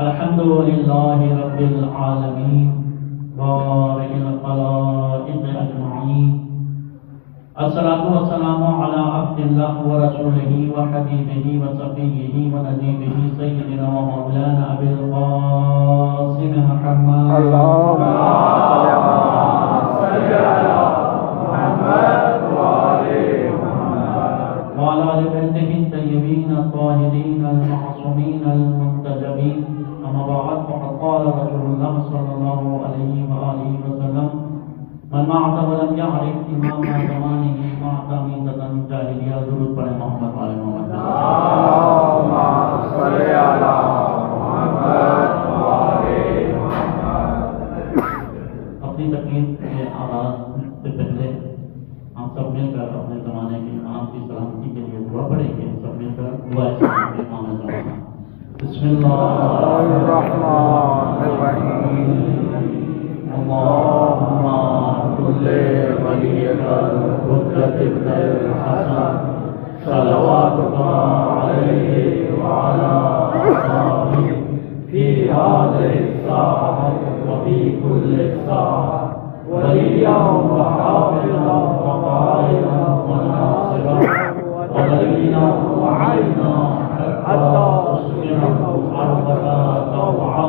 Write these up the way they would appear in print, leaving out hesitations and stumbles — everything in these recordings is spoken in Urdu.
الحمد لله رب العالمين بارئ الخلائق أجمعين الصلاة والسلام على عبد الله ورسوله وحبيبه وصفيه ونجيبه سيدنا ومولانا أبي القاسم محمد اللهم صل على محمد وعلى آل بيته الطيبين الطاهرين المعصومين المنتجبين. أما بعد فقد قال رسول الله صلى الله عليه وآله وسلم من مات ولم يعرف إمام زمانه مات ميتة جاهلية. درود پڑھیں محمد وعلى محمد. اللهم صل على محمد وعلى محمد. اپنی تقریر کے آغاز سے پہلے ہم سب مل کر اپنے زمانے کے امام کی سلامتی کے لیے دعا پڑھیں گے. سب مل کر دعا اسلامی امام زمانہ. بسم اللہ الرحمن الرحیم. اللهم كل وليك الحجة ابن الحسن صلواتك عليه وعلى آله في هذه الساعة وفي كل ساعة وليا وحافظا وقائدا وناصرا ودليلا وعينا حتى تصبحه أرضك طوعا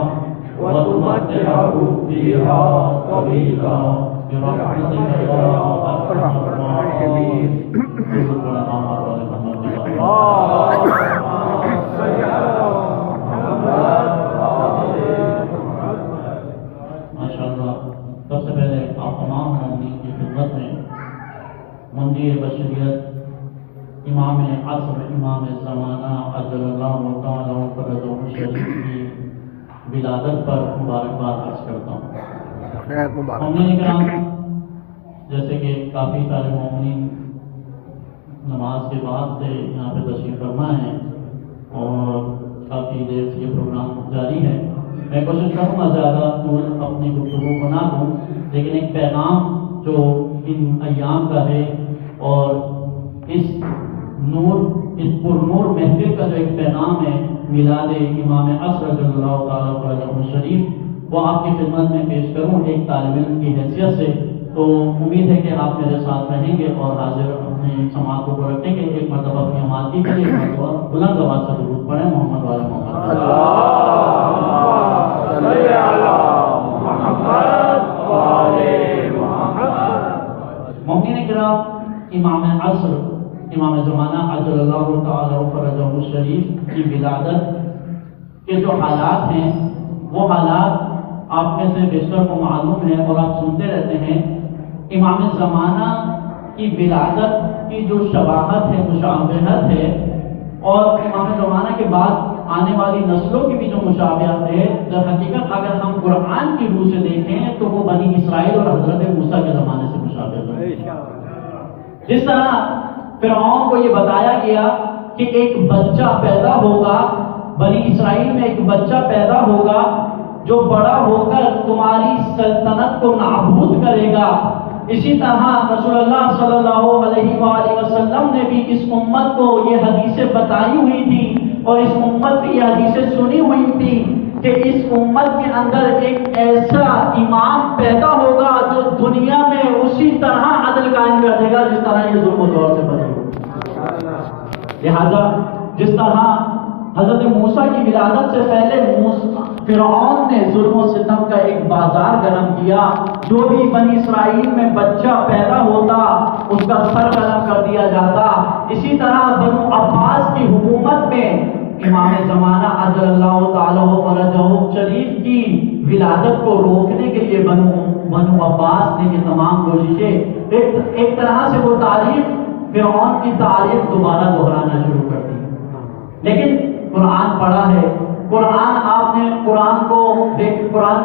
وتمتعه فيها طويلا برحمتك يا أرحم الراحمين. ماشاءاللہ. سب سے پہلے آپ تمام مومنین کی خدمت میں منجی بشریت امام عصر امام زمانہ عجل اللہ تعالی فرجہ شریف کی ولادت پر مبارکباد عرض کرتا ہوں. مومنین کرام، جیسے کہ کافی سارے مومنین نماز کے بعد سے یہاں پہ تشریف فرما ہیں اور کافی دیر سے یہ پروگرام جاری ہے. میں کوشش کروں گا زیادہ طول اپنی گفتگو کو نہ دوں، لیکن ایک پیغام جو ان ایام کا ہے اور اس پرنور محفل کا جو ایک پیغام ہے میلاد امام عصر رضی اللہ تعالیٰ عنہ شریف، وہ آپ کی خدمت میں پیش کروں ایک طالب علم کی حیثیت سے. تو امید ہے کہ آپ میرے ساتھ رہیں گے اور حاضر اپنی سماعت کو رکھیں گے. ایک مرتبہ اپنی آمادگی کے لیے بلند آواز سے درود پڑھیں محمد وعلی محمد. مومنین کرام، امام عصر امام زمانہ عجل اللہ تعالی فرجہ شریف کی ولادت کے جو حالات ہیں وہ حالات آپ میں سے بیشتر کو معلوم ہے اور آپ سنتے رہتے ہیں. امام زمانہ کی ولادت کی جو شباہت ہے، مشابہت ہے، اور امام زمانہ کے بعد آنے والی نسلوں کی بھی جو مشابہت ہے، در حقیقت اگر ہم قرآن کی روح سے دیکھیں تو وہ بنی اسرائیل اور حضرت موسیٰ کے زمانے سے مشابہت ہے. جس طرح فرعون کو یہ بتایا گیا کہ ایک بچہ پیدا ہوگا، بنی اسرائیل میں ایک بچہ پیدا ہوگا جو بڑا ہو کر تمہاری سلطنت کو نابود کرے گا، اسی طرح رسول اللہ صلی اللہ علیہ وآلہ وسلم نے بھی اس امت کو یہ حدیثیں بتائی ہوئی تھی اور اس امت کی یہ حدیثیں سنی ہوئی تھی کہ اس امت کے اندر ایک ایسا امام پیدا ہوگا جو دنیا میں اسی طرح عدل قائم کر دے گا جس طرح یہ ظلم و جور سے بنے گا. لہذا جس طرح حضرت موسیٰ کی ولادت سے پہلے فرعون نے ظلم و ستم کا ایک بازار گرم کیا، جو بھی بنی اسرائیل میں بچہ پیدا ہوتا اس کا سر قلم کر دیا جاتا. اسی طرح بنو عباس کی حکومت میں امام زمانہ عجل اللہ تعالیٰ فرجہ شریف کی ولادت کو روکنے کے لیے بنو عباس نے یہ تمام کوششیں ایک طرح سے وہ تاریخ فرعون کی تاریخ دوبارہ دہرانا شروع کر دی. لیکن قرآن پڑھا ہے، قرآن آپ نے قرآن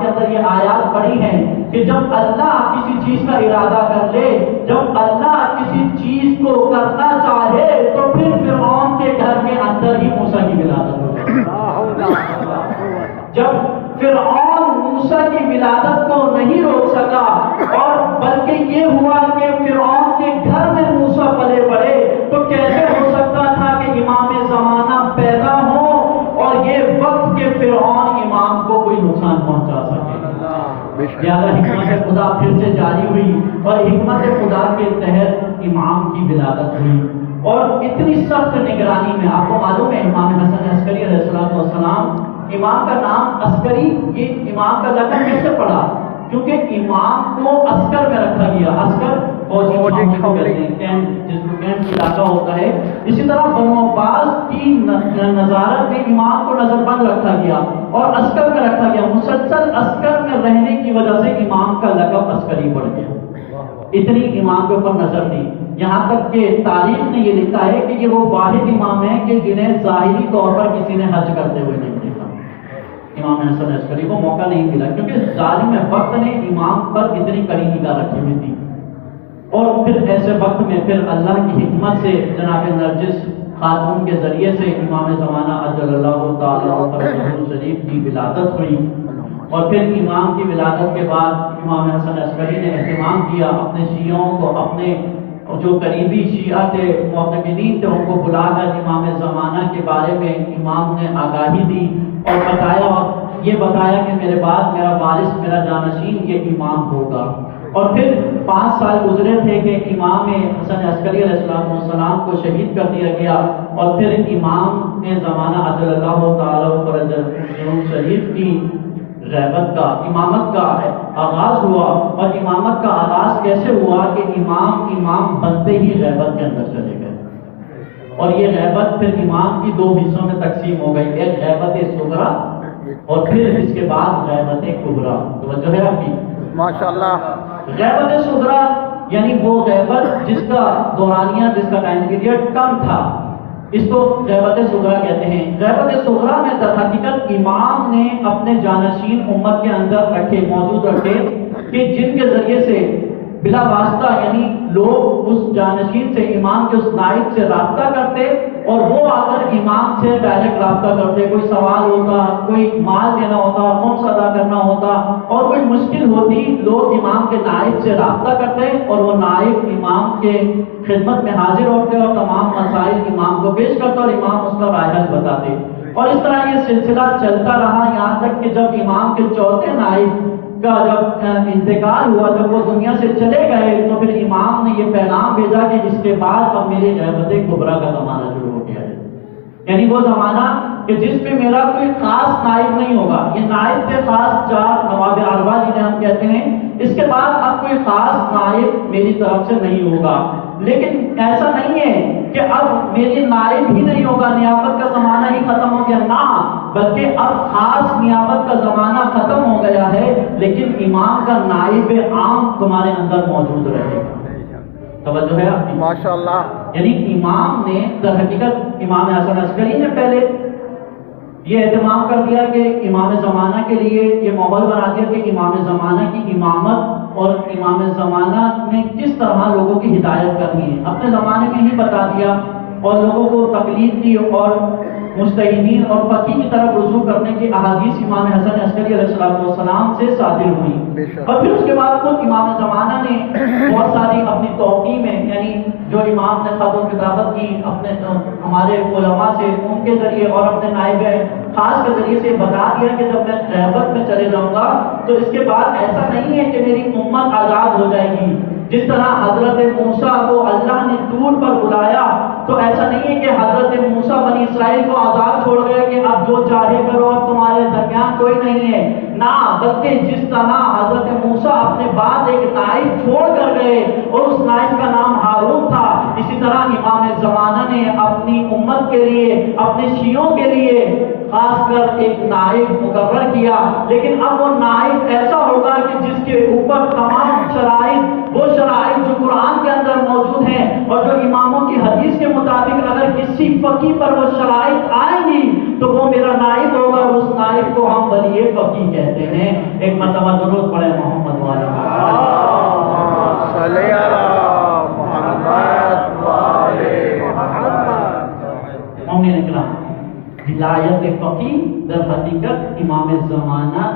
کے اندر یہ آیات پڑھی ہیں کہ جب اللہ کسی چیز کا ارادہ کر لے، جب اللہ کسی چیز کو کرنا چاہے تو پھر فرعون کے گھر کے اندر ہی موسیٰ کی ولادت ہو جائے. جب فرعون موسیٰ کی ولادت کو نہیں روک سکا اور بلکہ یہ ہوا کہ فرعون کے گھر میں موسیٰ پلے بڑھے، تو کیسے ہو سکتا تھا کہ امام زمانہ پیدا ہو اور یہ وقت کے فرعون امام لہٰذا حکمت خدا پھر سے جاری ہوئی اور حکمت خدا کے تحت امام کی ولادت ہوئی، اور اتنی سخت نگرانی میں، آپ کو معلوم ہے امام حسن عسکری علیہ السلام، امام کا نام عسکری، یہ امام کا لقب کیسے پڑا؟ کیونکہ امام کو عسکر میں رکھا گیا، عسکر فوجی چھاؤنی کہتے ہیں، جس کو کیمپ علاقہ ہوتا ہے۔ اسی طرح بنو عباس کی نظارت میں امام کو نظر بند رکھا گیا اور عسکر میں رکھا گیا، مسلسل عسکر میں رہنے کی وجہ سے امام کا لقب عسکری پڑ گیا، اتنی امام کے اوپر نظر دی۔ یہاں تک کہ تاریخ نے یہ لکھا ہے کہ یہ وہ واحد امام ہیں کہ جنہیں ظاہری طور پر کسی نے حج کرتے ہوئے نہیں دیکھا۔ امام حسن عسکری کو موقع نہیں ملا کیونکہ ظالم وقت نے امام پر اتنی کڑی نگاہ رکھی ہوئی تھی، اور پھر ایسے وقت میں پھر اللہ کی حکمت سے جناب نرجس خاتون کے ذریعے سے امام زمانہ عجل اللہ تعالی فرجہ شریف کی ولادت ہوئی، اور پھر امام کی ولادت کے بعد امام حسن عسکری نے اہتمام کیا، اپنے شیعوں کو، اپنے جو قریبی شیعہ تھے، معتقدین تھے، ان کو بلا کر امام زمانہ کے بارے میں امام نے آگاہی دی اور بتایا، اور یہ بتایا کہ میرے بعد میرا وارث، میرا جانشین یہ امام ہوگا۔ اور پھر 5 سال گزرے تھے کہ امام حسن عسکری علیہ السلام کو شہید کر دیا گیا، اور پھر امام زمانہ عجل اللہ تعالی فرجہ شریف کی غیبت کا، امامت کا آغاز ہوا۔ اور امامت کا آغاز کیسے ہوا کہ امام بنتے ہی غیبت کے اندر چلے گئے، اور یہ غیبت پھر امام کی 2 حصوں میں تقسیم ہو گئی، ایک غیبت صغریٰ اور پھر اس کے بعد غیبت کبریٰ۔ توجہ ہے آپ کی؟ ماشاءاللہ۔ غیبت صغریٰ یعنی وہ غیبت جس کا دورانیہ، جس کا ٹائم پیریڈ کم تھا، اس کو غیبت صغریٰ کہتے ہیں۔ غیبت صغریٰ میں در حقیقت امام نے اپنے جانشین امت کے اندر رکھے، موجود رکھے، کہ جن کے ذریعے سے بلا واسطہ یعنی لوگ اس جانشین سے، امام کے اس نائب سے رابطہ کرتے، اور وہ آ کر امام سے ڈائریکٹ رابطہ کرتے، کوئی سوال ہوتا، کوئی مال دینا ہوتا، خمس ادا کرنا ہوتا، اور کوئی مشکل ہوتی، لوگ امام کے نائب سے رابطہ کرتے، اور وہ نائب امام کے خدمت میں حاضر ہوتے اور تمام مسائل امام کو پیش کرتا اور امام اس کا رائے حل بتاتے، اور اس طرح یہ سلسلہ چلتا رہا یہاں تک کہ جب امام کے چوتھے نائب کا جب انتقال ہوا، جب وہ دنیا سے چلے گئے، تو پھر امام نے یہ پیغام بھیجا کہ اس کے بعد اب میری غیبت کبریٰ کا زمانہ شروع ہو گیا ہے، یعنی وہ زمانہ کہ جس پہ میرا کوئی خاص نائب نہیں ہوگا۔ یہ نائب تھے خاص 4 نواب اربعہ جنہیں ہم کہتے ہیں، اس کے بعد اب کوئی خاص نائب میری طرف سے نہیں ہوگا۔ لیکن ایسا نہیں ہے کہ اب میری نائب ہی نہیں ہوگا، نیابت کا زمانہ ہی ختم ہو گیا، نہ، بلکہ اب خاص نیابت کا زمانہ ختم ہو گیا ہے، لیکن امام کا نائب عام تمہارے اندر موجود رہے گا۔ توجہ ہے آپ کی؟ ماشاءاللہ۔ یعنی امام نے در حقیقت، امام حسن عسکری نے پہلے یہ اہتمام کر دیا کہ امام زمانہ کے لیے یہ ماحول بنا دیا کہ امام زمانہ کی امامت اور امام زمانہ نے کس طرح لوگوں کی ہدایت کرنی ہے، اپنے زمانے میں ہی بتا دیا، اور لوگوں کو تقلید دی، اور مجتہدین اور فقیہ کی طرف رجوع کرنے کی احادیث امام حسن عسکری علیہ السلام سے صادر ہوئی۔ اور پھر اس کے بعد خود امام زمانہ نے بہت ساری اپنی توقیع میں، یعنی جو امام نے خط و کتابت کی اپنے ہمارے علماء سے، ان کے ذریعے اور اپنے نائب خاص کے ذریعے سے بتا دیا کہ جب میں غیبت میں چلے جاؤں گا تو اس کے بعد ایسا نہیں ہے کہ میری امت آزاد ہو جائے گی۔ جس طرح حضرت موسیٰ کو اللہ نے طور پر بلایا، تو ایسا نہیں ہے کہ حضرت موسیٰ بنی اسرائیل کو آزاد چھوڑ گئے کہ اب جو چاہے کرو، اب تمہارے درمیان کوئی نہیں ہے، نہ، بلکہ جس طرح حضرت موسیٰ اپنے بعد ایک نائب چھوڑ کر گئے اور اس نائب کا نام ہارون تھا، اسی طرح امام زمانہ نے اپنی امت کے لیے، اپنے شیعوں کے لیے خاص کر ایک نائب مقرر کیا۔ لیکن اب وہ نائب ایسا ہوگا کہ جس کے اوپر تمام شرائط، وہ شرائط جو قرآن کے اندر موجود ہیں اور جو اماموں کی حدیث کے مطابق اگر کسی فقیہ پر وہ شرائط آئیں گی تو وہ میرا نائب ہوگا، اور اس نائب کو ہم ولی فقیہ کہتے ہیں۔ ایک مرتبہ درود پڑھیں محمد والا صلی اللہ محمد والے محمد۔ مومنین اکرام، ولایت فقیہ در حقیقت امام زمانہ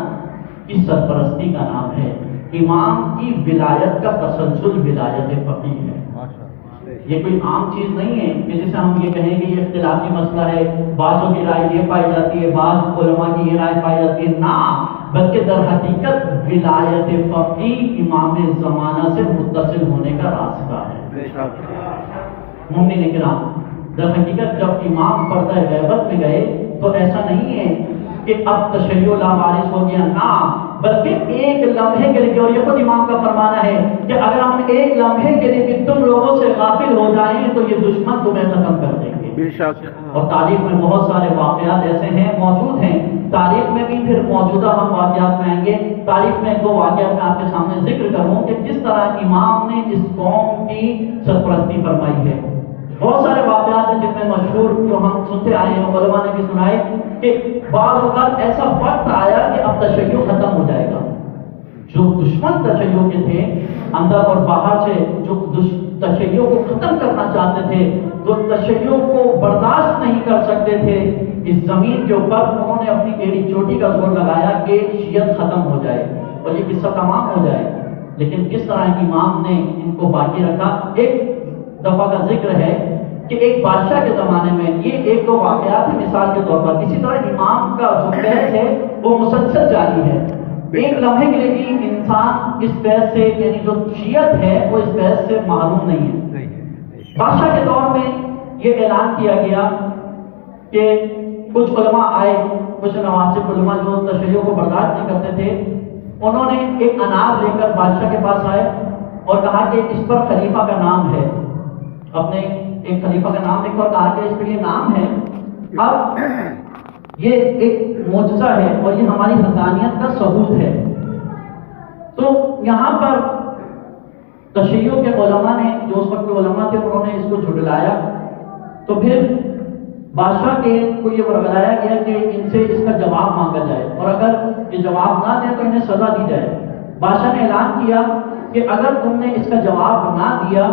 کی سرپرستی کا نام ہے۔ امام کی ولایت کا تسلسل ولایت فقیہ ہے۔ یہ کوئی عام چیز نہیں ہے کہ جسے ہم یہ کہیں کہ یہ اختلافی مسئلہ ہے، بعضوں کی رائے یہ پائی جاتی ہے، بعض علماء کی یہ رائے پائی جاتی ہے، نہ، بلکہ در حقیقت ولایت فقی امام زمانہ سے متصل ہونے کا راستہ ہے۔ مومنین کرام، در حقیقت جب امام پردہ غیبت میں گئے تو ایسا نہیں ہے کہ اب تشیع لاوارث ہو گیا، نہ، بلکہ ایک لمحے کے لیے، اور یہ خود امام کا فرمانا ہے کہ اگر ہم ایک لمحے کے لیے بھی تم لوگوں سے غافل ہو جائیں تو یہ دشمن تمہیں ختم کر دیں گے۔ بے شک۔ اور تاریخ میں بہت سارے واقعات ایسے ہیں، موجود ہیں تاریخ میں بھی، پھر موجودہ ہم واقعات میں آئیں گے۔ تاریخ میں دو واقعات میں آپ کے سامنے ذکر کروں کہ کس طرح امام نے اس قوم کی سرپرستی فرمائی ہے۔ بہت سارے واقعات ہیں جن میں مشہور جو ہم سنتے آئے ہیں، علماء نے بھی سنائے کہ بعض اوقات ایسا وقت آیا کہ اب تشیع ختم ہو جائے گا۔ جو دشمن تشیع کے تھے اندر اور باہر سے، جو تشیع کو ختم کرنا چاہتے تھے، جو تشیع کو برداشت نہیں کر سکتے تھے، اس زمین کے اوپر انہوں نے اپنی ایڑی چوٹی کا زور لگایا کہ شیعت ختم ہو جائے اور یہ قصہ تمام ہو جائے۔ لیکن کس طرح امام نے ان کو باقی رکھا۔ ایک دفعہ کا ذکر ہے کہ ایک بادشاہ کے زمانے میں، یہ ایک دو واقعات ہیں مثال کے طور پر، اسی طرح امام کا جو فیض ہے وہ مسلسل جاری ہے۔ ایک لمحے کے لیے بھی انسان اس فیض سے، یعنی جو شیعت ہے وہ اس فیض سے معلوم نہیں ہے۔ بادشاہ کے دور میں یہ اعلان کیا گیا کہ کچھ علماء آئے، کچھ نواسب علماء جو تشیع کو برداشت نہیں کرتے تھے، انہوں نے ایک انار لے کر بادشاہ کے پاس آئے اور کہا کہ اس پر خلیفہ کا نام ہے، اپنے ایک خلیفہ کا نام لکھا اور کہا کہ اس پہ یہ نام ہے۔ اب یہ ایک معجزہ ہے اور یہ ہماری حقانیت کا ثبوت ہے۔ تو یہاں پر تشیع کے علماء نے، جو اس وقت کے علماء تھے، انہوں نے اس کو جھٹلایا۔ تو پھر بادشاہ کے کو یہ ورگلایا گیا کہ ان سے اس کا جواب مانگا جائے، اور اگر یہ جواب نہ دیں تو انہیں سزا دی جائے۔ بادشاہ نے اعلان کیا کہ اگر تم نے اس کا جواب نہ دیا،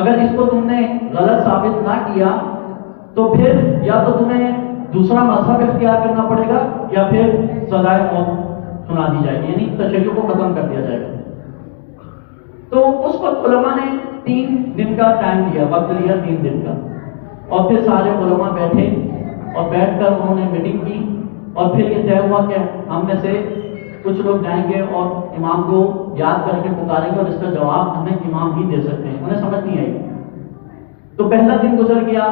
اگر اس کو تم نے غلط ثابت نہ کیا، تو پھر یا تو تمہیں دوسرا مذہب اختیار کرنا پڑے گا یا پھر سزائے موت سنا دی جائے گی، یعنی تشیع کو ختم کر دیا جائے گا۔ تو اس وقت علماء نے 3 دن کا ٹائم دیا، وقت لیا 3 دن کا، اور پھر سارے علماء بیٹھے اور بیٹھ کر انہوں نے میٹنگ کی، اور پھر یہ طے ہوا کہ ہم میں سے کچھ لوگ جائیں گے اور امام کو یاد کر کے پکاریں گے اور اس کا جواب ہمیں امام ہی دے سکتے ہیں۔ انہیں سمجھ نہیں آئی۔ تو پہلا دن گزر گیا،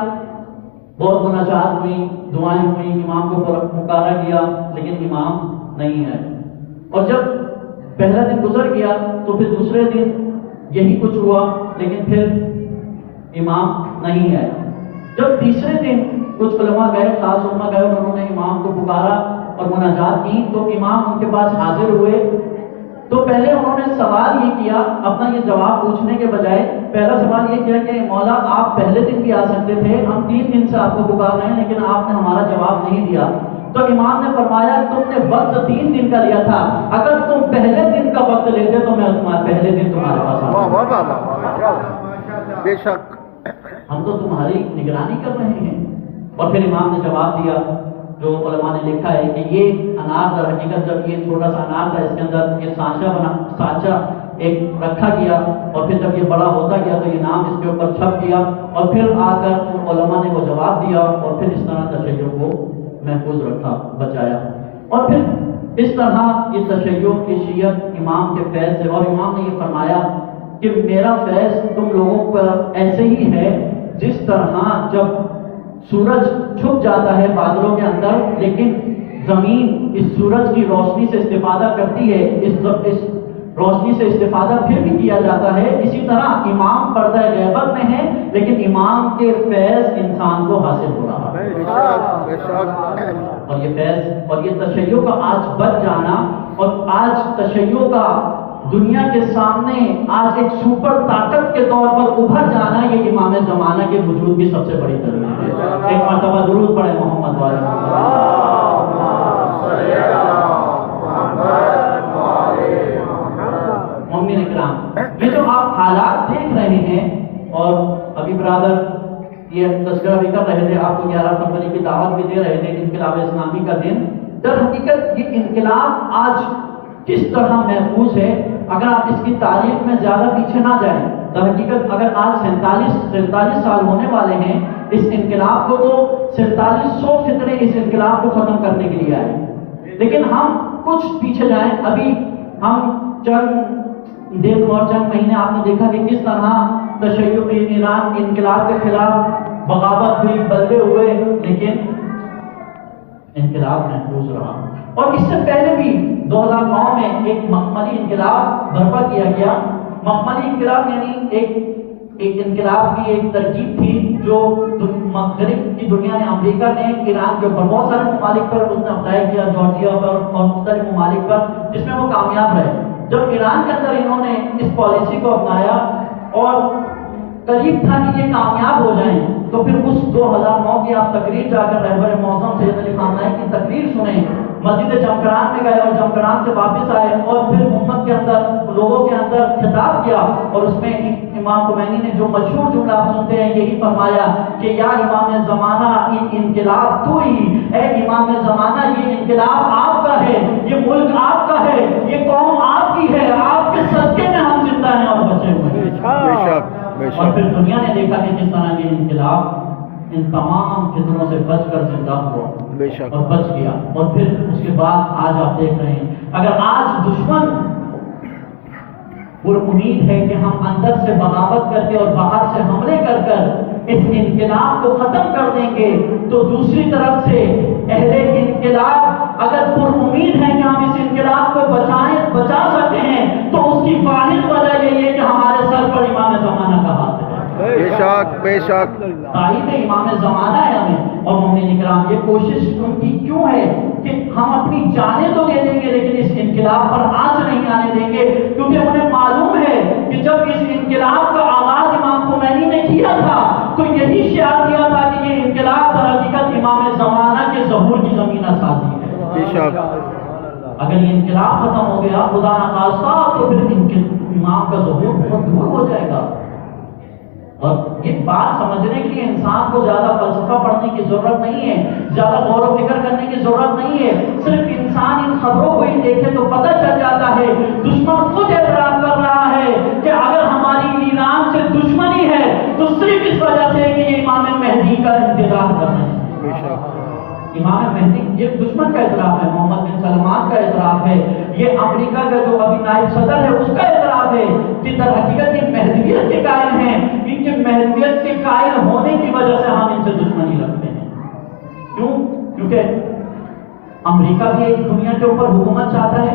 بہت مناجات ہوئی، دعائیں ہوئی، امام کو پکارا گیا، لیکن امام نہیں ہے۔ اور جب پہلا دن گزر گیا تو پھر دوسرے دن یہی کچھ ہوا، لیکن پھر امام نہیں ہے۔ جب تیسرے دن کچھ علماء گئے، خاص علماء گئے، انہوں نے امام کو پکارا اور مناجات کی، تو امام ان کے پاس حاضر ہوئے۔ تو پہلے انہوں نے سوال یہ کیا، اپنا یہ جواب پوچھنے کے بجائے پہلا سوال یہ کیا کہ مولا آپ پہلے دن بھی آ سکتے تھے، ہم 3 دن سے آپ کو پکار رہے ہیں لیکن آپ نے ہمارا جواب نہیں دیا۔ تو امام نے فرمایا تم نے وقت 3 دن کا لیا تھا، اگر تم پہلے دن کا وقت لیتے تو میں پہلے دن تمہارے پاس آتا۔ بے شک، ہم تو تمہاری نگرانی کر رہے ہیں۔ اور پھر امام نے جواب دیا، جو علماء نے لکھا ہے کہ یہ انار در حقیقت جب یہ چھوٹا سا انار تھا، اس کے اندر یہ سانچہ ایک رکھا گیا، اور پھر جب یہ بڑا ہوتا گیا تو یہ نام اس کے اوپر چھپ گیا، اور پھر آ کر ان علماء نے وہ جواب دیا، اور پھر اس طرح تشیع کو محفوظ رکھا، بچایا۔ اور پھر اس طرح یہ تشیع کی شیعت امام کے فیض سے، اور امام نے یہ فرمایا کہ میرا فیض تم لوگوں پر ایسے ہی ہے جس طرح جب سورج چھپ جاتا ہے بادلوں کے اندر، لیکن زمین اس سورج کی روشنی سے استفادہ کرتی ہے، اس روشنی سے استفادہ پھر بھی کیا جاتا ہے، اسی طرح امام پردہ غیبت میں ہے لیکن امام کے فیض انسان کو حاصل ہو رہا ہے۔ اور یہ فیض اور یہ تشیع کا آج بچ جانا، اور آج تشیع کا دنیا کے سامنے آج ایک سپر طاقت کے طور پر ابھر جانا، یہ امام زمانہ کے وجود کی سب سے بڑی دلیل ہے۔ ایک مرتبہ درود پڑھے محمد والے مومنین اکرام، یہ جو آپ حالات دیکھ رہے ہیں، اور ابھی برادر یہ تذکرہ بھی کر رہے تھے، آپ کو 11 فروری کی دعوت بھی دے رہے تھے، انقلاب اسلامی کا دن۔ در حقیقت یہ انقلاب آج کس طرح محفوظ ہے، اگر آپ اس کی تاریخ میں زیادہ پیچھے نہ جائیں، در حقیقت اگر آج 47 سال ہونے والے ہیں اس انقلاب کو، تو 4700 فتنے اس انقلاب کو ختم کرنے کے لیے آئے، لیکن ہم کچھ پیچھے جائیں، ابھی ہم چند دن اور چند مہینے آپ نے دیکھا کہ کس طرح تشیع ایران کے انقلاب کے خلاف بغاوت ہوئی، بلبے ہوئے، لیکن انقلاب محفوظ رہا۔ اور اس سے پہلے بھی 2009 میں ایک مخملی انقلاب برپا کیا گیا۔ مخملی انقلاب یعنی ایک انقلاب کی ایک ترکیب تھی جو مغرب کی دنیا نے، امریکہ نے ایران کے اوپر بہت سارے ممالک پر اس نے اپلائی کیا، جارجیا پر اور مختلف ممالک پر، جس میں وہ کامیاب رہے۔ جب ایران کے اندر انہوں نے اس پالیسی کو اپنایا اور قریب تھا کہ یہ کامیاب ہو جائیں، تو پھر اس 2009 کی آپ تقریر جا کر رہبر معظم سید علی خامنہئی کی تقریر سنیں، مسجد جمکران میں گئے اور جمکران سے واپس آئے اور پھر امت کے اندر، لوگوں کے اندر خطاب کیا، اور اس میں امام خمینی نے جو مشہور جملہ آپ سنتے ہیں یہی فرمایا کہ یا امام زمانہ یہ انقلاب تو ہی، اے امام زمانہ یہ انقلاب آپ کا ہے، یہ ملک آپ کا ہے، یہ قوم آپ کی ہے، آپ کے صدقے میں ہم زندہ ہیں اور بچے ہوئے ہیں۔ اور پھر دنیا نے دیکھا کہ کس طرح یہ انقلاب ان تمام فتنوں سے بچ کر زندہ ہوا اور بچ گیا۔ اور پھر اس کے بعد آج آپ دیکھ رہے ہیں، اگر آج دشمن پر امید ہے کہ ہم اندر سے بغاوت کر کے اور باہر سے حملے کر کر اس انقلاب کو ختم کر دیں گے، تو دوسری طرف سے اہل انقلاب اگر پر امید ہے کہ ہم اس انقلاب کو بچا سکتے ہیں، تو اس کی واحد وجہ یہی ہے کہ ہمارے سر پر امام زمانہ کا ہاتھ ہے۔ بے شک بے شک تائید امام زمانہ ہے ہمیں۔ اور مومنین کرام، یہ کوشش ان کی کیوں ہے کہ ہم اپنی جانیں تو دے دیں گے لیکن اس انقلاب پر آنچ نہیں آنے دیں گے، کیونکہ انہیں معلوم ہے کہ جب اس انقلاب کا آغاز امام خمینی نے کیا تھا تو یہی شعار دیا تھا کہ یہ انقلاب در حقیقت امام زمانہ کے ظہور کی زمینہ سازی ہے۔ بے شک اگر یہ انقلاب ختم ہو گیا خدا نخواستہ تو پھر امام کا ظہور بہت دور ہو جائے گا۔ اور یہ بات سمجھنے کے لیے انسان کو زیادہ فلسفہ پڑھنے کی ضرورت نہیں ہے، زیادہ غور و فکر کرنے کی ضرورت نہیں ہے، صرف انسان ان خبروں کو ہی دیکھے تو پتہ چل جاتا ہے۔ دشمن خود اعتراف کر رہا ہے کہ اگر ہماری ایران سے دشمنی ہے تو صرف اس وجہ سے کہ یہ امام مہدی کا انتظار کر رہے ہیں۔ امام مہدی یہ دشمن کا اعتراف ہے، محمد بن سلمان کا اعتراف ہے، یہ امریکہ کا جو ابھی نائب صدر ہے اس کا اعتراف ہے کہ در حقیقت یہ مہدویت کے قائل ہیں، ان کے مہدویت کے قائل ہونے کی وجہ سے ہم ان سے دشمنی رکھتے ہیں۔ کیوں؟ کیونکہ امریکہ بھی ایک دنیا کے اوپر حکومت چاہتا ہے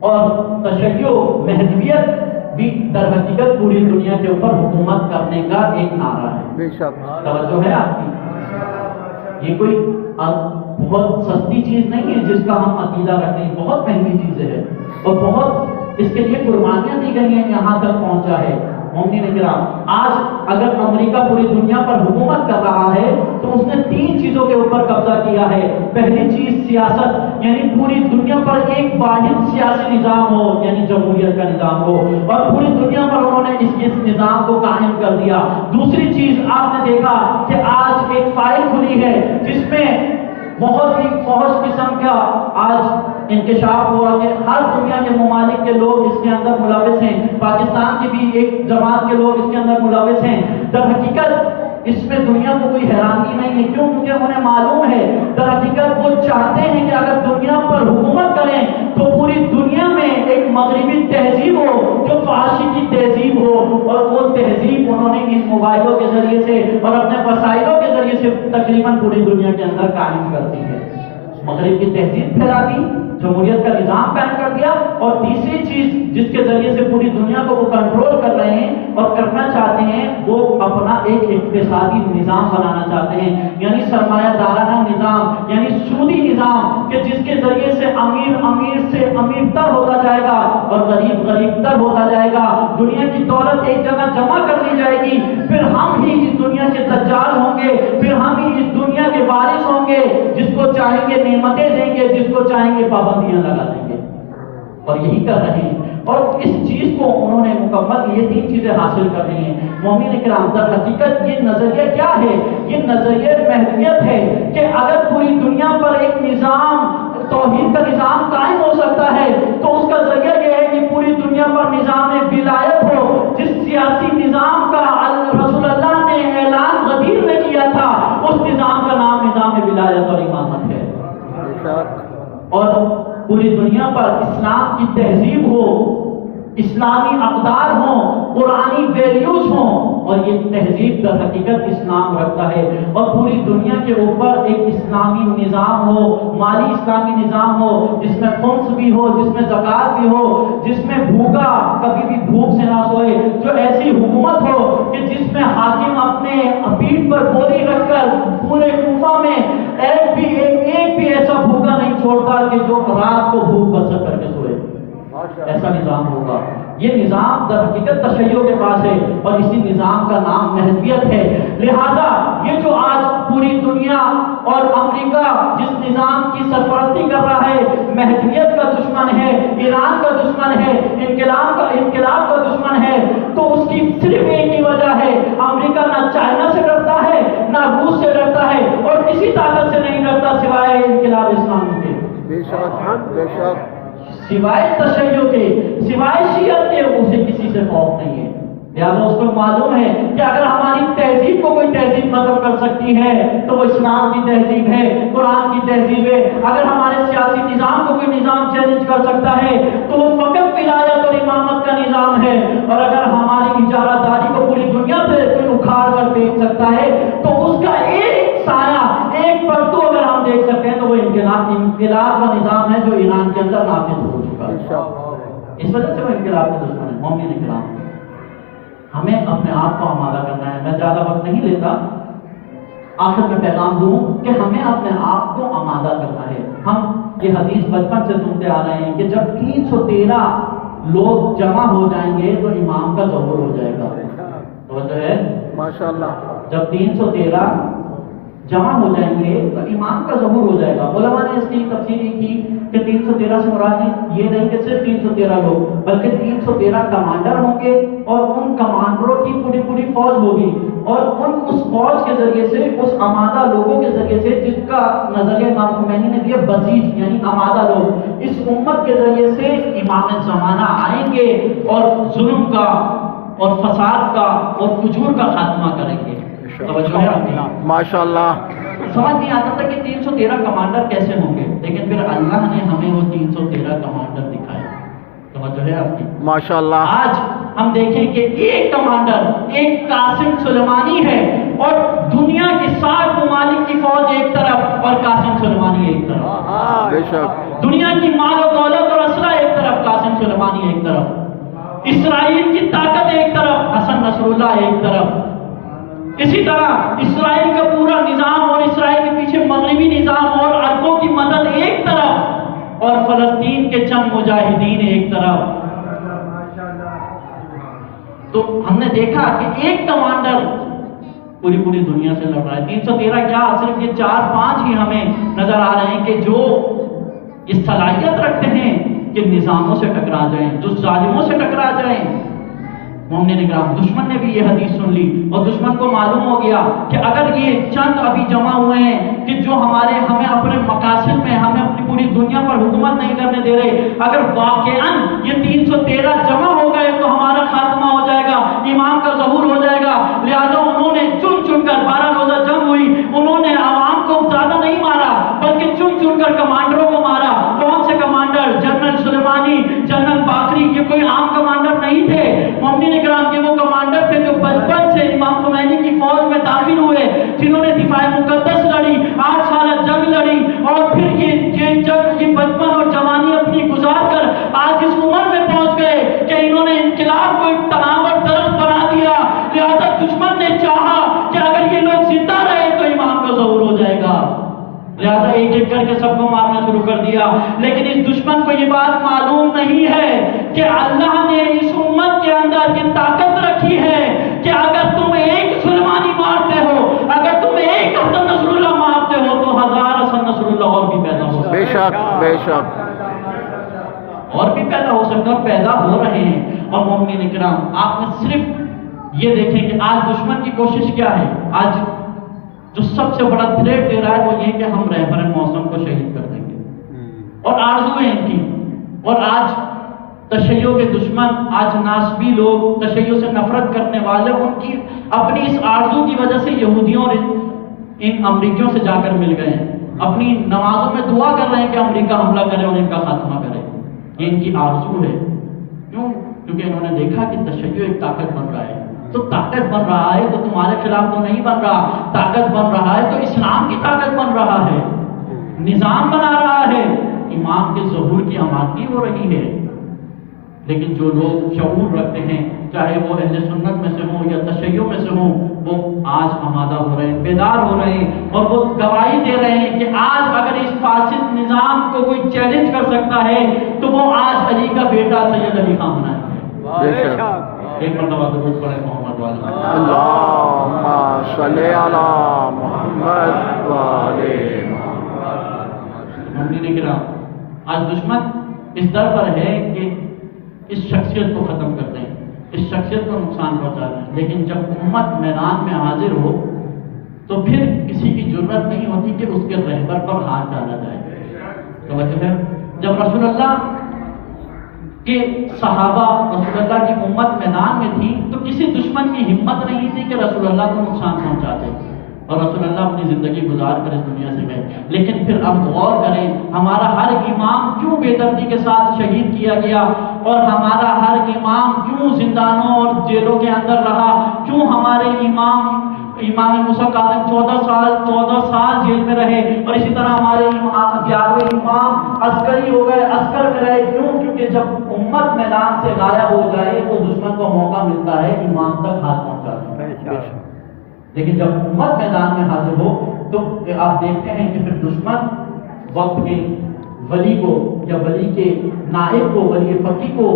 اور تشیع مہدویت بھی در حقیقت پوری دنیا کے اوپر حکومت کرنے کا ایک نعرہ ہے۔ بے شک توجہ ہے آپ کی؟ یہ کوئی بہت سستی چیز نہیں ہے جس کا ہم عقیدہ رکھتے ہیں، بہت مہنگی چیزیں ہیں اور بہت اس کے لیے قربانیاں دی گئی ہیں، یہاں تک پہنچا ہے۔ مومنین کرام، آج اگر امریکہ پوری دنیا پر حکومت کر رہا ہے تو اس نے 3 چیزوں کے اوپر قبضہ کیا ہے۔ پہلی چیز سیاست، یعنی پوری دنیا پر ایک واحد سیاسی نظام ہو، یعنی جمہوریت کا نظام ہو، اور پوری دنیا پر انہوں نے اس نظام کو قائم کر دیا۔ دوسری چیز آپ نے دیکھا کہ آج ایک فائل کھلی ہے جس میں بہت ہی فحش قسم کا آج انکشاف ہوا کہ ہر دنیا کے ممالک کے لوگ اس کے اندر ملوث ہیں، پاکستان کے بھی ایک جماعت کے لوگ اس کے اندر ملوث ہیں۔ در حقیقت اس میں دنیا کو کوئی حیرانی نہیں ہے، کیوں؟ کیونکہ انہیں معلوم ہے، در حقیقت وہ چاہتے ہیں کہ اگر دنیا پر حکومت کریں تو پوری دنیا میں ایک مغربی تہذیب ہو جو فحاشی کی تہذیب ہو، اور وہ تہذیب انہوں نے ان موبائلوں کے ذریعے سے اور اپنے وسائلوں کے ذریعے سے تقریباً پوری دنیا کے اندر قائم کر دی ہے۔ مغرب کی تہذیب پھیلا دی، جمہوریت کا نظام قائم کر دیا، اور تیسری چیز جس کے ذریعے سے پوری دنیا کو وہ کنٹرول کر رہے ہیں اور کرنا چاہتے ہیں، وہ اپنا ایک اقتصادی نظام بنانا چاہتے ہیں، یعنی سرمایہ دارانہ نظام، یعنی سودی نظام، کہ جس کے ذریعے سے امیر امیر سے امیر تر ہوتا جائے گا اور غریب غریب تر ہوتا جائے گا۔ دنیا کی دولت ایک جگہ جمع کر لی جائے گی، پھر ہم ہی اس دنیا کے دجال ہوں گے، پھر ہم ہی اس دنیا کے وارث ہوں گے، جس کو چاہیں گے نعمتیں دیں گے، جس کو چاہیں گے پابندیاں لگا دیں گے، اور یہی کر رہے ہیں۔ اور اس چیز کو انہوں نے مکمل یہ 3 چیزیں حاصل کر رہی ہیں۔ مومنین کرام، در حقیقت یہ نظریہ کیا ہے؟ یہ نظریہ مہدویت ہے کہ اگر پوری دنیا پر ایک نظام، توحید کا نظام قائم ہو سکتا ہے تو اس کا ذریعہ یہ ہے کہ پوری دنیا پر نظام ولایت ہو، جس سیاسی نظام کا رسول اللہ نے اعلان غدیر میں کیا تھا، اس نظام کا نام نظام ولایت اور امامت ہے۔ اور پوری دنیا پر اسلام کی تہذیب ہو، اسلامی اقدار ہوں، قرآنی ویلیوز ہوں، اور یہ تہذیب در حقیقت اسلام رکھتا ہے، اور پوری دنیا کے اوپر ایک اسلامی نظام ہو، مالی اسلامی نظام ہو، جس میں خمس بھی ہو، جس میں زکوٰۃ بھی ہو، جس میں بھوکا کبھی بھی بھوک سے نہ سوئے، جو ایسی حکومت ہو کہ جس میں حاکم اپنے پیٹھ پر بوری رکھ کر پورے کوفہ میں ایک بھی ایسا بھوکا نہیں چھوڑتا کہ جو رات کو بھوک بسر کر کے سوئے، ایسا نظام ہوگا۔ یہ نظام در حقیقت تشیع کے پاس ہے، اور اسی نظام کا نام مہدویت ہے۔ لہذا یہ جو آج پوری دنیا اور امریکہ جس نظام کی سرپرستی کر رہا ہے، مہدویت کا دشمن ہے، ایران کا دشمن ہے، انقلاب کا دشمن ہے، تو اس کی صرف ایک ہی وجہ ہے، امریکہ نہ چائنا سے ڈرتا ہے، نہ روس سے ڈرتا ہے، اور کسی طاقت سے نہیں ڈرتا سوائے انقلاب اسلامی کے، بے شک بے شک، سوائے تشیع کے، سوائے شیعت کے، اسے کسی سے خوف نہیں ہے۔ لہٰذا اس کو معلوم ہے کہ اگر ہماری تہذیب کو کوئی تہذیب ختم کر سکتی ہے تو وہ اسلام کی تہذیب ہے، قرآن کی تہذیب ہے۔ اگر ہمارے سیاسی نظام کو کوئی نظام چیلنج کر سکتا ہے تو وہ فقط ولایت اور امامت کا نظام ہے، اور اگر ہماری اجارہ داری کو پوری دنیا سے کوئی اکھاڑ کر دیکھ سکتا ہے تو اس کا ایک سایہ، ایک پرتو اگر ہم دیکھ سکتے ہیں تو وہ انقلاب کا نظام ہے جو ایران کے اندر نافذ ہو چکا ہے۔ اس وجہ سے وہ انقلاب کے دشمن ہے، مومن انقلاب۔ ہمیں اپنے آپ کو آمادہ کرنا ہے۔ میں زیادہ وقت نہیں لیتا، آخر میں پیغام دوں کہ ہمیں اپنے آپ کو آمادہ کرنا ہے۔ ہم یہ حدیث بچپن سے سنتے آ رہے ہیں کہ جب 313 لوگ جمع ہو جائیں گے تو امام کا ظہور ہو جائے گا۔ توجہ ہے؟ ماشاءاللہ، جب 313 جمع ہو جائیں گے تو امام کا ظہور ہو جائے گا۔ علماء نے اس کی تفسیر کی کہ 313 سے مراد یہ نہیں کہ صرف 313 لوگ، بلکہ 313 کمانڈر ہوں گے، اور ان کمانڈروں کی پوری فوج ہوگی، اور اس فوج کے ذریعے سے، اس آمادہ لوگوں کے ذریعے سے، جس کا نظریہ امام خمینی نے دیا بزیج یعنی آمادہ لوگ، اس امت کے ذریعے سے امام زمانہ آئیں گے اور ظلم کا اور فساد کا اور فجور کا خاتمہ کریں گے۔ توجہ ہے آپ کی؟ ماشاءاللہ، سمجھ نہیں آتا تھا کہ 313 کمانڈر کیسے ہوں گے، لیکن پھر اللہ نے ہمیں وہ 313 کمانڈر دکھائے۔ توجہ ہے آپ کی؟ ماشاءاللہ، آج ہم دیکھیں کہ ایک کمانڈر، ایک قاسم سلیمانی ہے، اور دنیا کی 60 ممالک کی فوج ایک طرف اور قاسم سلیمانی ایک طرف، بے شک، دنیا کی مال و دولت اور اسلحہ ایک طرف، قاسم سلیمانی ایک طرف، اسرائیل کی طاقت ایک طرف، حسن نصر اللہ ایک طرف، اسی طرح اسرائیل کا پورا نظام اور اسرائیل کے پیچھے مغربی نظام اور عربوں کی مدد ایک طرف، اور فلسطین کے چند مجاہدین ایک طرف۔ تو ہم نے دیکھا کہ ایک کمانڈر پوری دنیا سے لڑ رہا ہے۔ 313 کیا، صرف یہ 4-5 ہی ہمیں نظر آ رہے ہیں کہ جو یہ صلاحیت رکھتے ہیں کہ نظاموں سے ٹکرا جائیں، جو ظالموں سے ٹکرا جائیں۔ مومنین اکرام، دشمن نے بھی یہ حدیث سن لی، اور دشمن کو معلوم ہو گیا کہ اگر یہ چند ابھی جمع ہوئے ہیں کہ جو ہمیں اپنے مقاصد میں، ہمیں اپنی پوری دنیا پر حکومت نہیں کرنے دے رہے، اگر واقعاً یہ 313 جمع ہو گئے تو ہمارا خاتمہ ہو جائے گا، امام کا ظہور ہو جائے گا۔ لہذا انہوں نے چن کر 12 روزہ جنگ ہوئی، انہوں نے عوام کو زیادہ نہیں مارا بلکہ چن کر کمانڈروں کو مارا۔ کون سے کمانڈر؟ جنرل سلیمانی، جنرل باقری، یہ کوئی عام کمانڈر نہیں تھے۔ مومنین اکرام کے وہ کمانڈر تھے جو بچپن سے امام خمینی کی فوج میں داخل ہوئے، جنہوں نے دفاع مقدس لڑی، 8 سالہ جنگ لڑی، اور پھر یہ جنگ، یہ بچپن اور جوانی اپنی گزار کر آج اس عمر میں پہنچ گئے کہ انہوں نے انقلاب کو ایک تناور درخت بنا دیا۔ لہذا دشمن نے چاہا کہ اگر یہ لوگ زندہ رہے تو امام کا ظہور ہو جائے گا، لہذا ایک کر کے سب کو مارنا شروع کر دیا۔ لیکن اس دشمن کو یہ بات معلوم نہیں ہے کہ اللہ نے اس امت کے اندر یہ طاقت رکھی ہے کہ اگر تم ایک سلیمانی مارتے ہو، اگر تم ایک حسن نصر اللہ مارتے ہو تو 1000 حسن نصر اللہ اور بھی پیدا ہو سکتے ہیں۔ بے شک بے شک، اور بھی پیدا ہو سکتے ہیں، اور پیدا ہو رہے ہیں۔ اور مومنین اکرام، آپ نے صرف یہ دیکھیں کہ آج دشمن کی کوشش کیا ہے۔ آج جو سب سے بڑا تھریٹ دے رہا ہے وہ یہ کہ ہم رہبر موسم کو شہید کر دیں گے، اور آرزو ہے ان کی۔ اور آج تشیع کے دشمن، آج ناسبی لوگ، تشیع سے نفرت کرنے والے، ان کی اپنی اس آرزو کی وجہ سے یہودیوں اور ان امریکیوں سے جا کر مل گئے ہیں، اپنی نمازوں میں دعا کر رہے ہیں کہ امریکہ حملہ کرے اور ان کا خاتمہ کرے. یہ ان کی آرزو ہے. کیوں؟ کیونکہ انہوں نے دیکھا کہ تشیع ایک طاقت بن رہا ہے. تو طاقت بن رہا ہے تو تمہارے خلاف تو نہیں بن رہا، طاقت بن رہا ہے تو اسلام کی طاقت بن رہا ہے، نظام بنا رہا ہے، امام کے ظہور کی آمادگی ہو رہی ہے. لیکن جو لوگ شعور رکھتے ہیں، چاہے وہ اہل سنت میں سے ہوں یا تشیع میں سے ہوں، وہ آج آمادہ ہو رہے ہیں، بیدار ہو رہے ہیں، اور وہ گواہی دے رہے ہیں کہ آج اگر اس فاسد نظام کو کوئی چیلنج کر سکتا ہے تو وہ آج علی کا بیٹا سید علی خان بنا ہے. ایک مرتبہ درود پڑھیں محمد والے. اللہم صلی علی محمد وعلی مؤمنین کرام، آج دشمن اس در پر ہے کہ اس شخصیت کو ختم کرتے ہیں، اس شخصیت کو نقصان پہنچاتے ہیں. لیکن جب امت میدان میں حاضر ہو تو پھر کسی کی جرأت نہیں ہوتی کہ اس کے رہبر پر ہاتھ ڈالا جائے. توجہ ہے، جب رسول اللہ کہ صحابہ رسول اللہ کی امت میدان میں تھی تو کسی دشمن کی ہمت نہیں تھی کہ رسول اللہ کو نقصان پہنچاتے، اور رسول اللہ اپنی زندگی گزار کر اس دنیا سے گئے. لیکن پھر اب غور کریں، ہمارا ہر امام کیوں بے دردی کے ساتھ شہید کیا گیا، اور ہمارا ہر امام کیوں زندانوں اور جیلوں کے اندر رہا، کیوں ہمارے امام موسیٰ کاظم 14 سال جیل میں رہے، اور اسی طرح ہمارے 11ویں امام عسکری ہو گئے، عسکر میں رہے. کیوں؟ کیونکہ جب امت میدان سے غائب ہو جائے تو دشمن کو موقع ملتا ہے امام تک ہاتھ پہنچانے. لیکن جب امت میدان میں حاضر ہو تو آپ دیکھتے ہیں کہ پھر دشمن وقت کے ولی کو یا ولی کے نائب کو، ولی فقیہ کو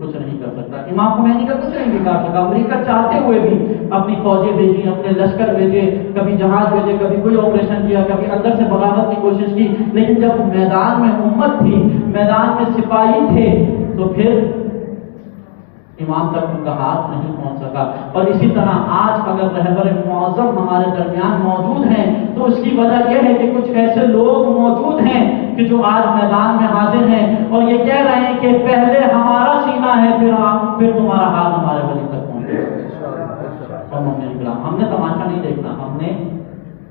کچھ نہیں کر سکتا. امام خمینی کا کچھ نہیں بگاڑ سکا. امریکہ چاہتے ہوئے بھی اپنی فوجیں بھیجی، اپنے لشکر بھیجے، کبھی جہاز بھیجے، کبھی کوئی آپریشن کیا، کبھی اندر سے بغاوت کی کوشش کی. لیکن جب میدان میں امت تھی، میدان میں سپاہی تھے، تو پھر امام تک ان کا ہاتھ نہیں پہنچ سکا. اور اسی طرح آج اگر رہبر معظم ہمارے درمیان موجود ہیں تو اس کی وجہ یہ ہے کہ کچھ ایسے لوگ موجود ہیں کہ جو آج میدان میں حاضر ہیں اور یہ کہہ رہے ہیں کہ پہلے ہمارا سینہ ہے، پھر تمہارا ہاتھ ہمارے ولی تک پہنچے. اور ہم نے تماشا نہیں دیکھنا، ہم نے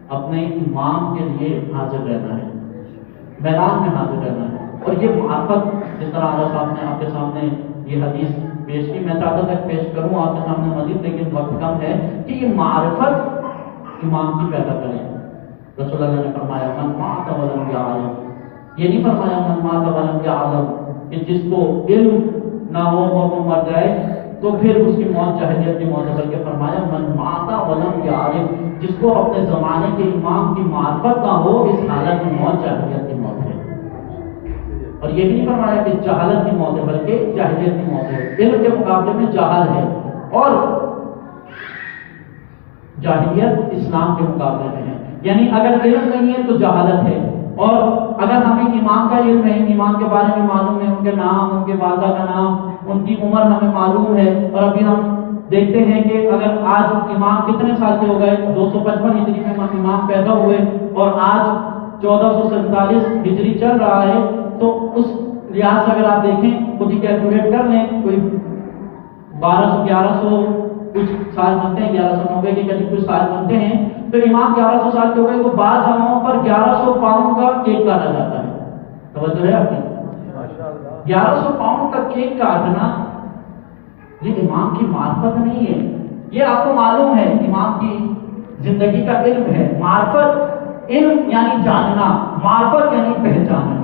اپنے امام کے لیے حاضر رہنا ہے، میدان میں حاضر رہنا ہے. اور یہ معرفت، جس طرح اللہ صاحب نے آپ کے سامنے یہ حدیث پیش کی، میں چاہتا تھا پیش کروں آپ کے سامنے مزید، لیکن وقت کم ہے، کہ یہ معرفت امام کی پیدا کریں. رسول اللہ نے فرمایا من مات ولم یعلم، یہ نہیں فرمایا من مات ولم یعلم کہ جس کو علم نہ ہو اور وہ مر جائے تو پھر اس کی موت جاہلیت کی موت ہے، بلکہ فرمایا من مات ولم یعلم، جس کو اپنے زمانے کے امام کی معرفت نہ ہو، اس حالت میں موت جاہلیت کی موت ہے. اور یہ بھی نہیں فرمایا کہ جہالت کی موت ہے، بلکہ جاہلیت کی موت ہے. علم کے مقابلے میں جہل ہے، اور جاہلیت اسلام کے مقابلے میں ہے. یعنی اگر علم نہیں ہے تو جہالت ہے، اور اگر ہمیں امام کا علم ہے، امام کے بارے میں معلوم ہے، ان کے نام، ان کے والدہ کا نام، ان کی عمر ہمیں معلوم ہے، اور ابھی ہم دیکھتے ہیں کہ اگر آج امام کتنے سال کے ہو گئے، 255 ہجری میں امام پیدا ہوئے اور آج 1447 ہجری چل رہا ہے، تو اس لحاظ سے اگر آپ دیکھیں، خود ہی کیلکولیٹ کر لیں، کوئی 1100 کچھ سال بنتے ہیں، 1190 کے قریب کچھ سال بنتے ہیں، تو امام 1100 سال کے ہو گئے، تو بعض جگہوں پر 1100 پاؤنڈ کا کیک کاٹا جاتا ہے. توجہ ہے آپ کی؟ 1100 پاؤنڈ کا کیک کاٹنا یہ امام کی معرفت نہیں ہے. یہ آپ کو معلوم ہے امام کی زندگی کا علم ہے. معرفت، علم یعنی جاننا، معرفت یعنی پہچاننا.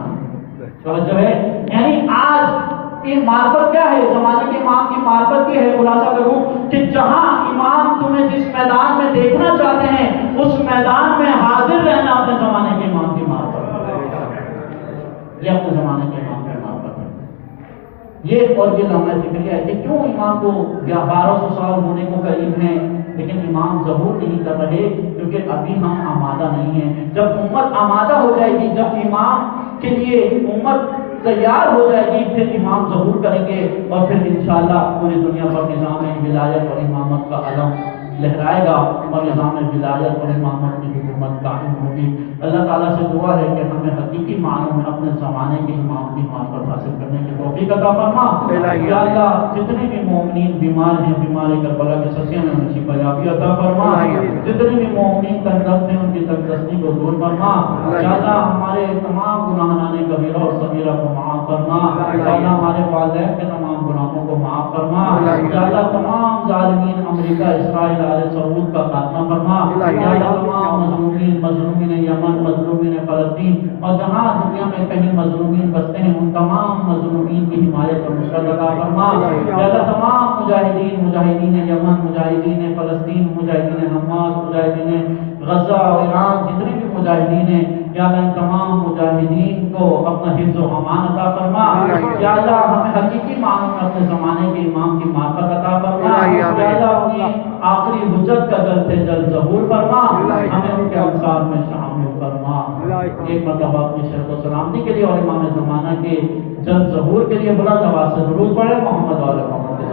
توجہ ہے؟ یعنی آج یہ معرفت کیا ہے؟ زمانے کے امام کی معرفت یہ ہے، خلاصہ کروں کہ جہاں امام تمہیں جس میدان میں دیکھنا چاہتے ہیں اس میدان میں حاضر رہنا اپنے زمانے کے امام کی معرفت ہے. یہ اپنے زمانے کے امام کی معرفت ہے. یہ اور یہ لمحہ فکریہ ہے کہ کیوں امام کو 1200 سال ہونے کو قریب ہیں لیکن امام ظہور نہیں کر رہے، کیونکہ ابھی ہم آمادہ نہیں ہیں. جب امت آمادہ ہو جائے گی، جب امام کے لیے امت تیار ہو جائے گی، پھر امام ظہور کریں گے، اور پھر انشاءاللہ پوری دنیا پر نظام ولایت اور امامت کا علم لہرائے گا، اور نظام ولایت اور امامت کی حکومت قائم ہوگی. اللہ تعالیٰ سے دعا ہے کہ ہمیں حقیقی معنوں میں اپنے زمانے کے امام کی معرفت حاصل کرنے کی توفیق عطا فرما الہی یا اللہ جتنے بھی مومنین بیمار ہیں بیمار کربلا کے صدقے میں ان کی شفا عطا فرما جتنے بھی مومنین تندرست ہیں ان کی تندرستی کو دور فرما یا اللہ ہمارے تمام گناہان کبیرہ اور صغیرہ کو معاف فرما یا اللہ ہمارے والدین کے تمام گناہوں کو معاف فرما یا اللہ تمام ظالمین امریکہ اسرائیل آل سعود کا خاتمہ فرما یا اللہ تمام مظلومین یمن مظلومین فلسطین اور جہاں دنیا میں کہیں مظلومین بستے ہیں ان تمام مظلومین کی حمایت اور نصرت عطا فرما یا اللہ تمام مجاہدین یمن مجاہدین فلسطین مجاہدین حماس مجاہدین غزہ اور ایران جتنے بھی مجاہدین ہیں یا اللہ ان تمام مجاہدین کو اپنا حفظ و امان عطا فرما یا اللہ ہمیں حقیقی معنوں میں اپنے زمانے کے امام کی معرفت عطا فرما یا اللہ انہیں آخری حجت کا جلد سے جلد ظہور فرما ہمیں ان کے انصار میں شامل فرما ایک مرتبہ اپنی شرف و سلامتی کے لیے اور امام زمانہ کے جلد ظہور کے لیے بلند آواز سے درود پڑھے محمد علیہ محمد